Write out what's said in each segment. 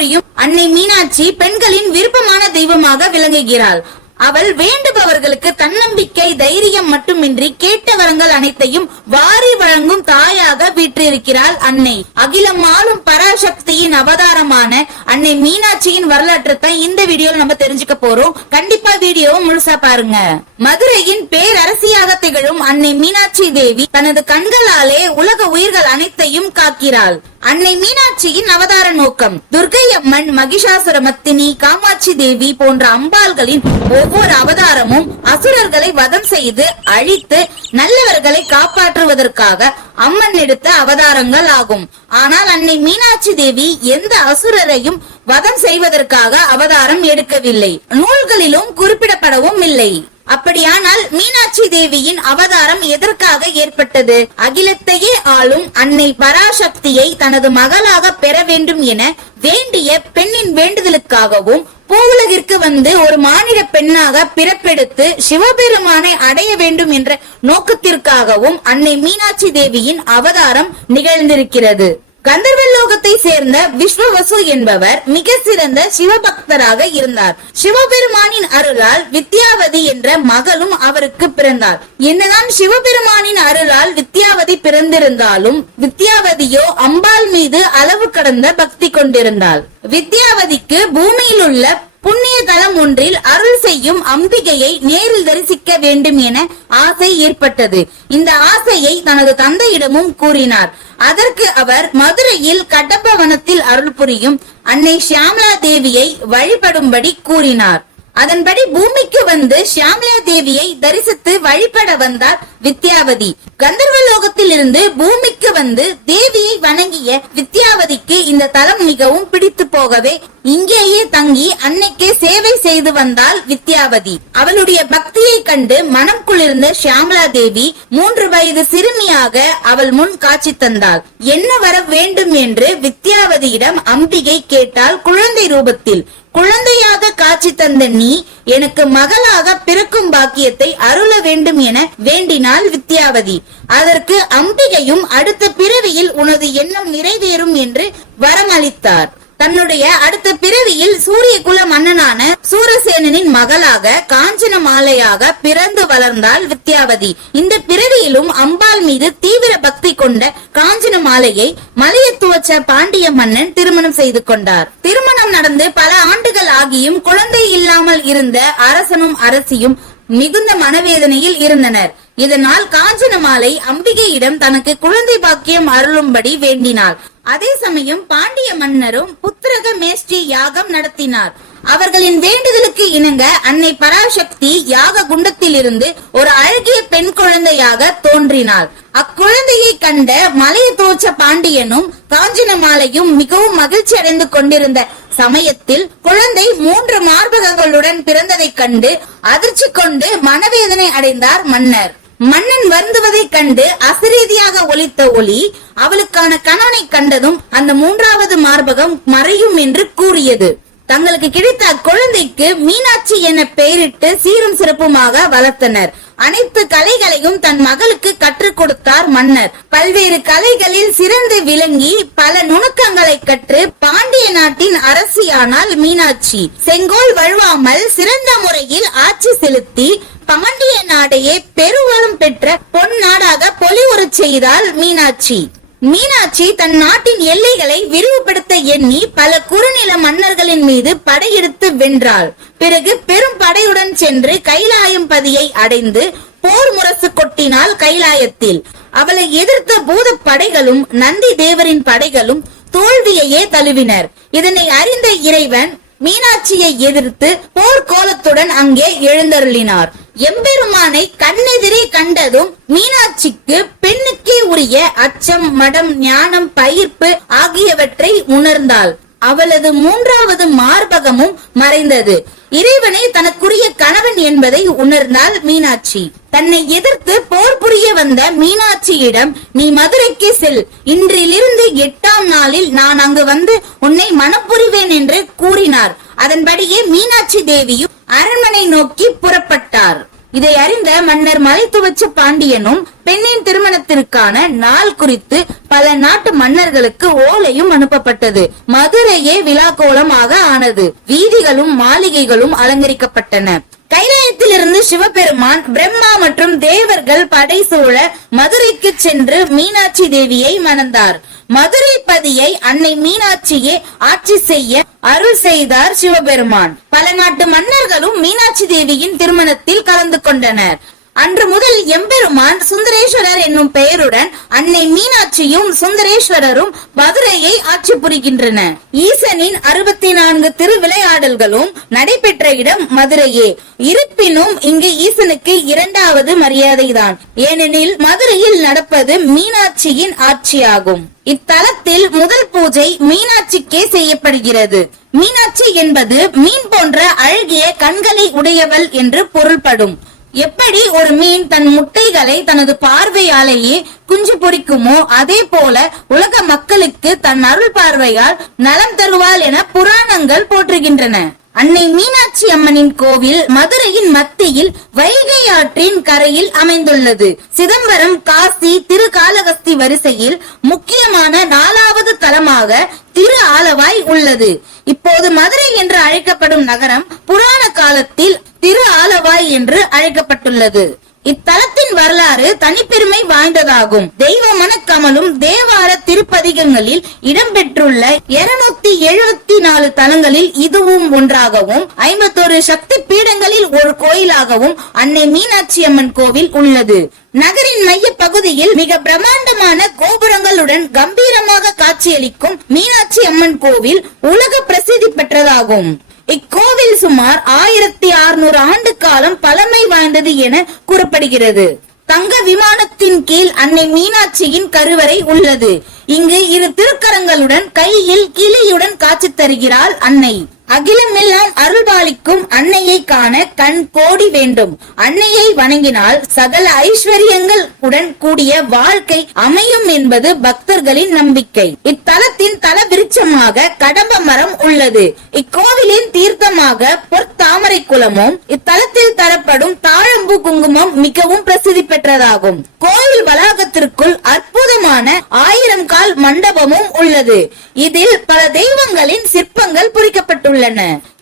புரியும் அன்னை மீனாட்சி பெண்களின் விருப்பமான தெய்வமாக விளங்குகிறாள். அவள் வேண்டுபவர்களுக்கு தன்னம்பிக்கை, தைரியம் மட்டுமின்றி கேட்ட வரங்கள் அனைத்தையும் வாரி வழங்கும் தாயாக வீற்றிருக்கிறாள் அன்னை. அகிலம் ஆளும் பராசக்தியின் அவதாரமான அன்னை மீனாட்சியின் வரலாற்றை தான் இந்த வீடியோல நம்ம தெரிஞ்சுக்க போறோம். கண்டிப்பா வீடியோவை முழுசா பாருங்க. மதுரையின் பேரரசியாக திகழும் அன்னை மீனாட்சி தேவி தனது கண்களாலே உலக உயிர்கள் அனைத்தையும் காக்கிறாள். அன்னை மீனாட்சியின் அவதார நோக்கம் துர்க்கை அம்மன், மகிஷாசுரமர்த்தினி, காமாட்சி தேவி போன்ற அம்பாள்களின் ஒவ்வொரு அவதாரமும் அசுரர்களை வதம் செய்து அழித்து நல்லவர்களை காப்பாற்றுவதற்காக அம்மன் எடுத்த அவதாரங்கள் ஆகும். ஆனால் அன்னை மீனாட்சி தேவி எந்த அசுரரையும் வதம் செய்வதற்காக அவதாரம் எடுக்கவில்லை, நூல்களிலும் குறிப்பிடப்படவும் இல்லை. அப்படியானால் மீனாட்சி தேவியின் அவதாரம் எதற்காக ஏற்பட்டது? அகிலத்தையே ஆளும் அன்னை பராசக்தியை தனது மகளாக பெற வேண்டும் என வேண்டிய பெண்ணின் வேண்டுதலுக்காகவும், பூவுலகிற்கு வந்து ஒரு மானிட பெண்ணாக பிறப்பெடுத்து சிவபெருமானை அடைய வேண்டும் என்ற நோக்கத்திற்காகவும் அன்னை மீனாட்சி தேவியின் அவதாரம் நிகழ்ந்திருக்கிறது. கந்தர்வலோகத்தை சேர்ந்த விஸ்வவசு என்பவர் மிக சிறந்த சிவபக்தராக இருந்தார். சிவபெருமானின் அருளால் வித்யாவதி என்ற மகளும் அவருக்கு பிறந்தார். என்னதான் சிவபெருமானின் அருளால் வித்யாவதி பிறந்திருந்தாலும் வித்யாவதியோ அம்பாள் மீது அளவு கடந்த பக்தி கொண்டிருந்தாள். வித்யாவதிக்கு பூமியில் உள்ள புண்ணிய தலம் ஒன்றில் அருள் செய்யும் அம்பிகையை நேரில் தரிசிக்க வேண்டும் என ஆசை ஏற்பட்டது. இந்த ஆசையை தனது தந்தையிடமும் கூறினார். அதற்கு அவர் மதுரையில் கடப்பவனத்தில் அருள் புரியும் அன்னை ஷியாமலா தேவியை வழிபடும்படி கூறினார். அதன்படி பூமிக்கு வந்து ஷியாமலா தேவியை தரிசித்து வழிபட வந்தார் வித்யாவதி. கந்தர்வலோகத்தில் இருந்து பூமிக்கு வந்து தேவியை வணங்கிய வித்யாவதிக்கு இந்த தலம் மிகவும் பிடித்து போகவே இங்கேயே தங்கி அன்னைக்கே சேவை செய்து வந்தாள் வித்யாவதி. அவளுடைய பக்தியை கண்டு மனம் குளிர்ந்த ஷியாமலா தேவி 3 வயது சிறுமியாக அவள் முன் காட்சி தந்தாள். என்ன வர வேண்டும் என்று வித்யாவதியிடம் அம்பிகை கேட்டாள். குழந்தை ரூபத்தில். குழந்தையாக காட்சி தந்த நீ எனக்கு மகளாக பிறக்கும் பாக்கியத்தை அருள வேண்டும் என வேண்டினாள் வித்யாவதி. அதற்கு அம்பிகையும் அடுத்த பிறவியில் உனது எண்ணம் நிறைவேறும் என்று வரமளித்தார். தன்னுடைய அடுத்த பிறவியில் சூரிய குல மன்னனான சூரசேனனின் மகளாக காஞ்சன மாலையாக பிறந்து வளர்ந்தாள் வித்யாவதி. இந்த பிறவியிலும் அம்பாள் மீது தீவிர பக்தி கொண்ட காஞ்சன மாலையை மலையத்துவச்ச பாண்டிய மன்னன் திருமணம் செய்து கொண்டார். திருமணம் நடந்து பல ஆண்டுகள் ஆகியும் குழந்தை இல்லாமல் இருந்த அரசனும் அரசியும் மிகுந்த மனவேதனையில் இருந்தனர். இதனால் காஞ்சனமாலை அம்பிகையிடம் தனக்கு குழந்தை பாக்கியம் அருளும்படி வேண்டினாள். அதே சமயம் பாண்டிய மன்னரும் புத்திரக மேஷ்டி யாகம் நடத்தினார். அவர்களின் வேண்டுதலுக்கு இணங்க அன்னை பராசக்தி யாக குண்டத்தில் இருந்து ஒரு அழகிய பெண் குழந்தையாக தோன்றினாள். அக்குழந்தையை கண்ட மலைய தோச்ச பாண்டியனும் காஞ்சனமாலையும் மிகவும் மகிழ்ச்சி அடைந்து கொண்டிருந்த சமயத்தில் குழந்தை 3 மார்பகங்களுடன் பிறந்ததை கண்டு அதிர்ச்சி கொண்டு மனவேதனை அடைந்தார் மன்னர். மன்னன் வருந்துவதை கண்டு அசரீதியாக ஒலித்த ஒலி அவளுக்கான கணவனை கண்டதும் அந்த 3வது மார்பகம் மறையும் என்று கூறியது. தங்களுக்கு கிடைத்த குழந்தைக்கு மீனாட்சி என பெயரிட்டு சீரும் சிறப்புமாக வளர்த்தனர். அனைத்து கலைகளையும் தன் மகளுக்கு கற்றுக் கொடுத்தார் மன்னர். பல்வேறு கலைகளில் சிறந்து விளங்கி பல நுணுக்கங்களை கற்று பாண்டிய நாட்டின் அரசியானாள் மீனாட்சி. செங்கோல் வழுவாமல் சிறந்த முறையில் ஆட்சி செலுத்தி பாண்டிய நாடையே பெருவளம் பெற்ற பொன் நாடாக பொலிவுறச் செய்தாள் மீனாட்சி. மீனாட்சி தன் நாட்டின் எல்லைகளை விரிவுபடுத்த எண்ணி பல குறுநில மன்னர்களின் மீது படையெடுத்து வென்றாள். பிறகு பெரும் படையுடன் சென்று கைலாயம் பதியை அடைந்து போர் முரசு கொட்டினாள் கைலாயத்தில். அவளை எதிர்த்த பூத படைகளும் நந்தி தேவரின் படைகளும் தோல்வியையே தழுவினர். இதனை அறிந்த இறைவன் மீனாட்சியை எதிர்த்து போர்க்கோலத்துடன் அங்கே எழுந்தருளினார். எம்பெருமானை கண்ணெதிரே கண்டதும் மீனாட்சிக்கு பெண்ணுக்கே உரிய அச்சம், மடம், ஞானம், பயிர்ப்பு ஆகியவற்றை உணர்ந்தாள். அவளது 3வது மார்பகமும் மறைந்தது. இறைவனை தனக்குரிய கணவன் என்பதை உணர்ந்தாள் மீனாட்சி. தன்னை எதிர்த்து போர் புரிய வந்த மீனாட்சியிடம், நீ மதுரைக்கு செல், இன்றிலிருந்து 8ஆம் நாளில் நான் அங்கு வந்து உன்னை மணப்புரிவேன் என்று கூறினார். அதன்படியே மீனாட்சி தேவியும் அரண்மனை நோக்கி புறப்பட்டார். இதை அறிந்த மன்னர் மலைத்துவச்ச பாண்டியனும் பெண்ணின் திருமணத்திற்கான நாள் குறித்து பல நாட்டு மன்னர்களுக்கு ஓலையும் அனுப்பப்பட்டது. மதுரையே விழாக்கோலமாக ஆனது. வீதிகளும் மாளிகைகளும் அலங்கரிக்கப்பட்டன. கைலாயத்திலிருந்து சிவபெருமான் பிரம்மா மற்றும் தேவர்கள் படைசூழ மதுரைக்கு சென்று மீனாட்சி தேவியை மணந்தார். மதுரை பதியை அன்னை மீனாட்சியே ஆட்சி செய்ய அருள் செய்தார் சிவபெருமான். பல நாட்டு மன்னர்களும் மீனாட்சி தேவியின் திருமணத்தில் கலந்து கொண்டனர். அன்று முதல் எம்பெருமான் சுந்தரேஸ்வரர் என்னும் பெயருடன் அன்னை மீனாட்சியும் சுந்தரேஸ்வரரும் மதுரையை ஆட்சி புரிகின்றன. ஈசனின் 64 திருவிளையாடல்களும் நடைபெற்ற இடம் மதுரையே. இருப்பினும் இங்கு ஈசனுக்கு 2வது மரியாதைதான். ஏனெனில் மதுரையில் நடப்பது மீனாட்சியின் ஆட்சியாகும். இத்தலத்தில் முதல் பூஜை மீனாட்சிக்கே செய்யப்படுகிறது. மீனாட்சி என்பது மீன் போன்ற அழகிய கண்களை உடையவள் என்று பொருள்படும். எப்படி ஒரு மீன் தன் முட்டைகளை தனது பார்வையாலேயே குஞ்சு பொரிக்குமோ அதே போல உலக மக்களுக்கு தன் அருள் பார்வையால் நலம் தருவாள் என புராணங்கள் போற்றுகின்றன. அன்னை மீனாட்சி அம்மனின் கோவில் மதுரையின் மத்தியில் வைகை ஆற்றின் கரையில் அமைந்துள்ளது. சிதம்பரம், காசி, திருக்காளஹஸ்தி வரிசையில் முக்கியமான 4வது தலமாக திரு ஆலவாய் உள்ளது. இப்போது மதுரை என்று அழைக்கப்படும் நகரம் புராண காலத்தில் திரு ஆலவாய் என்று அழைக்கப்பட்டுள்ளது. இத்தலத்தின் வரலாறு தனிப்பெருமை வாய்ந்ததாகும். தெய்வ மனக்கமலும் தேவார திருப்பதிகங்களில் இடம்பெற்றுள்ள 274 தலங்களில் இதுவும் ஒன்றாகவும் 51 சக்தி பீடங்களில் ஒரு கோயிலாகவும் அன்னை மீனாட்சி அம்மன் கோவில் உள்ளது. நகரின் மைய பகுதியில் மிக பிரம்மாண்டமான கோபுரங்களுடன் கம்பீரமாக காட்சியளிக்கும் மீனாட்சி அம்மன் கோவில் உலக பிரசித்தி பெற்றதாகும். இக்கோவில் சுமார் 1600 ஆண்டு காலம் பழமை வாய்ந்தது என கூறப்படுகிறது. தங்க விமானத்தின் கீழ் அன்னை மீனாட்சியின் கருவறை உள்ளது. இங்கு 2 திருக்கரங்களுடன் கையில் கிளியுடன் காட்சி தருகிறாள் அன்னை. அகிலமெல்லாம் அருள்பாலிக்கும் அன்னையை காண கண் கோடி வேண்டும். அன்னையை வணங்கினால் சகல ஐஸ்வர்யங்கள் உடன் கூடிய வாழ்க்கை அமையும் என்பது பக்தர்களின் நம்பிக்கை. இத்தலத்தின் தல விருட்சமாக கடம்ப மரம் உள்ளது. இக்கோவிலின் தீர்த்தமாக பொற்தாமரை குளமும் இத்தலத்தில் தரப்படும் தாழம்பூ குங்குமம் மிகவும் பிரசித்தி பெற்றதாகும். கோவில் வளாகத்திற்குள் அற்புதமான 1000 கால் மண்டபமும் உள்ளது. இதில் பல தெய்வங்களின் சிற்பங்கள் பொறிக்கப்பட்டுள்ளன.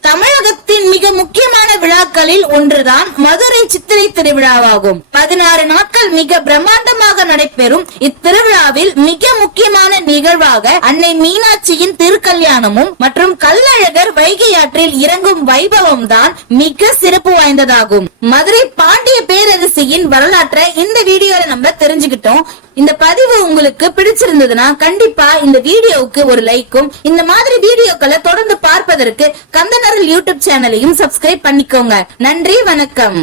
தமிழகத்தின் மிக முக்கியமான விழாக்களில் ஒன்றுதான் மதுரை சித்திரை திருவிழாவாகும். 16 நாட்கள் மிக பிரம்மாண்டமாக நடைபெறும் இத்திருவிழாவில் மிக முக்கியமான நிகழ்வாக அன்னை மீனாட்சியின் திருக்கல்யாணமும் மற்றும் கள்ளழகர் வைகை ஆற்றில் இறங்கும் வைபவம் தான் மிக சிறப்பு வாய்ந்ததாகும். மதுரை பாண்டிய பேரரசியின் வரலாற்றை இந்த வீடியோல நம்ம தெரிஞ்சுக்கிட்டோம். இந்த பதிவு உங்களுக்கு பிடிச்சிருந்ததுன்னா கண்டிப்பா இந்த வீடியோவுக்கு ஒரு லைக்கும், இந்த மாதிரி வீடியோக்களை தொடர்ந்து பார்ப்பதற்கு கந்தனருள் யூடியூப் சேனலையும் சப்ஸ்கிரைப் பண்ணிக்கோங்க. நன்றி, வணக்கம்.